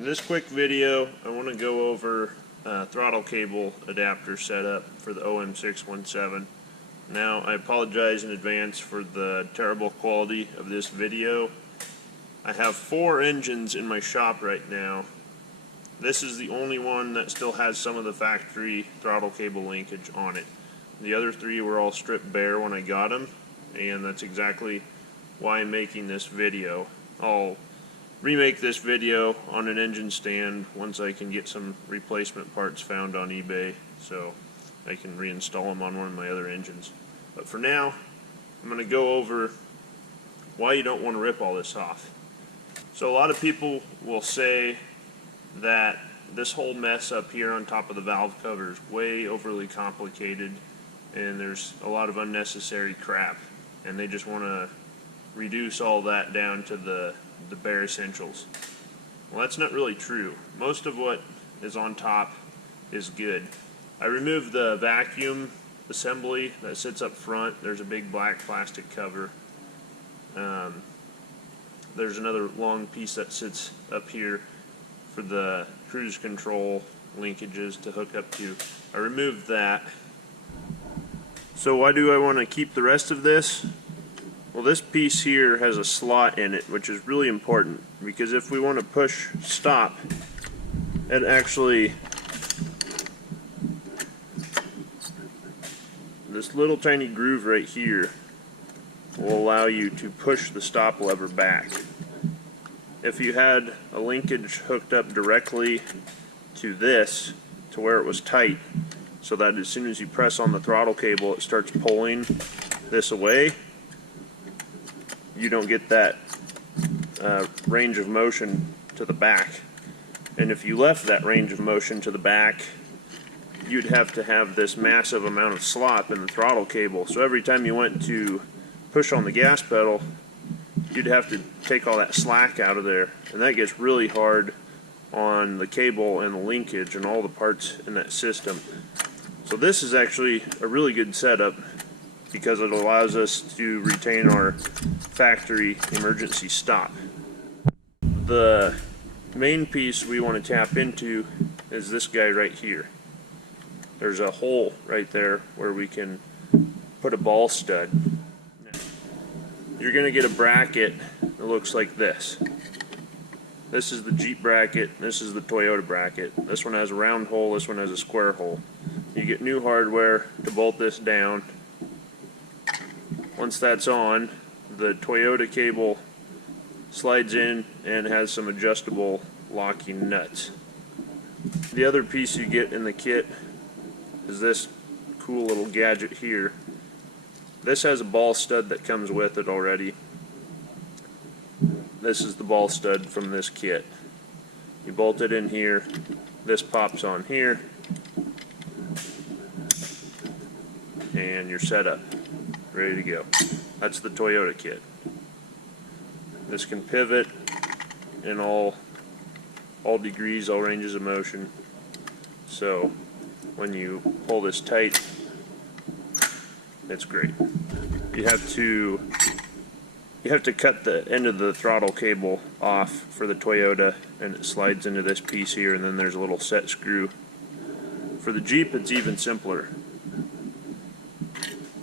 In this quick video, I want to go over throttle cable adapter setup for the OM617. Now, I apologize in advance for the terrible quality of this video. I have 4 engines in my shop right now. This is the only one that still has some of the factory throttle cable linkage on it. The other 3 were all stripped bare when I got them, and that's exactly why I'm making this video. I'll remake this video on an engine stand once I can get some replacement parts found on eBay, so I can reinstall them on one of my other engines. But for now, I'm going to go over why you don't want to rip all this off. So a lot of people will say that this whole mess up here on top of the valve cover is way overly complicated and there's a lot of unnecessary crap, and they just want to reduce all that down to the bare essentials. Well, that's not really true. Most of what is on top is good. I removed the vacuum assembly that sits up front. There's a big black plastic cover. There's another long piece that sits up here for the cruise control linkages to hook up to. I removed that. So why do I want to keep the rest of this? Well, this piece here has a slot in it, which is really important, because if we want to push stop, it actually, this little tiny groove right here will allow you to push the stop lever back. If you had a linkage hooked up directly to this, to where it was tight, so that as soon as you press on the throttle cable it starts pulling this away, you don't get that range of motion to the back. And if you left that range of motion to the back, you'd have to have this massive amount of slop in the throttle cable. So every time you went to push on the gas pedal, you'd have to take all that slack out of there, and that gets really hard on the cable and the linkage and all the parts in that system. So this is actually a really good setup because it allows us to retain our factory emergency stop. The main piece we want to tap into is this guy right here. There's a hole right there where we can put a ball stud. You're going to get a bracket that looks like this. This is the Jeep bracket, this is the Toyota bracket. This one has a round hole, this one has a square hole. You get new hardware to bolt this down. Once that's on, the Toyota cable slides in and has some adjustable locking nuts. The other piece you get in the kit is this cool little gadget here. This has a ball stud that comes with it already. This is the ball stud from this kit. You bolt it in here, this pops on here, and you're set up, ready to go. That's the Toyota kit. This can pivot in all degrees, all ranges of motion. So when you pull this tight, it's great. You have to cut the end of the throttle cable off for the Toyota, and it slides into this piece here, and then there's a little set screw. For the Jeep, it's even simpler.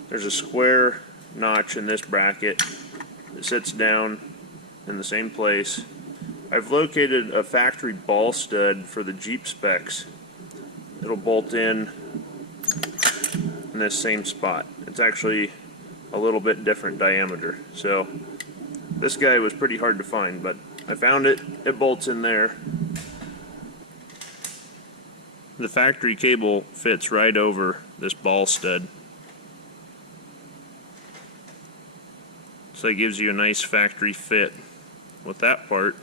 There's a square notch in this bracket that sits down in the same place. I've located a factory ball stud for the Jeep specs. It'll bolt in this same spot. It's actually a little bit different diameter. So this guy was pretty hard to find, but I found it. It bolts in there. The factory cable fits right over this ball stud. So it gives you a nice factory fit with that part.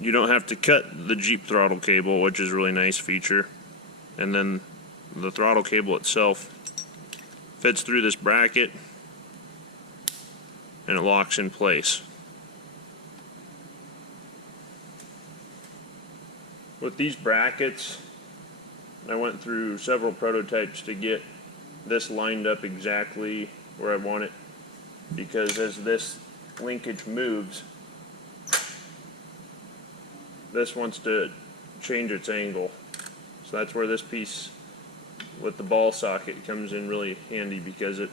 You don't have to cut the Jeep throttle cable, which is a really nice feature. And then the throttle cable itself fits through this bracket and it locks in place. With these brackets, I went through several prototypes to get this lined up exactly where I want it, because as this linkage moves, this wants to change its angle. So that's where this piece with the ball socket comes in really handy, because it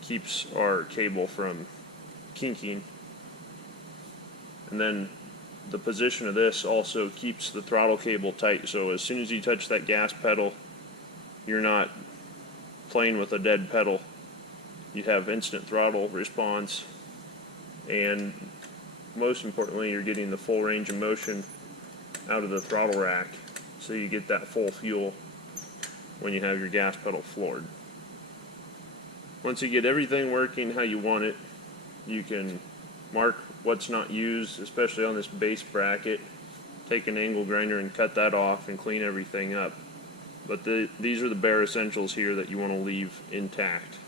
keeps our cable from kinking. And then the position of this also keeps the throttle cable tight, so as soon as you touch that gas pedal, you're not playing with a dead pedal. You have instant throttle response, and most importantly, you're getting the full range of motion out of the throttle rack, so you get that full fuel when you have your gas pedal floored. Once you get everything working how you want it, you can mark what's not used, especially on this base bracket. Take an angle grinder and cut that off and clean everything up. But these are the bare essentials here that you want to leave intact.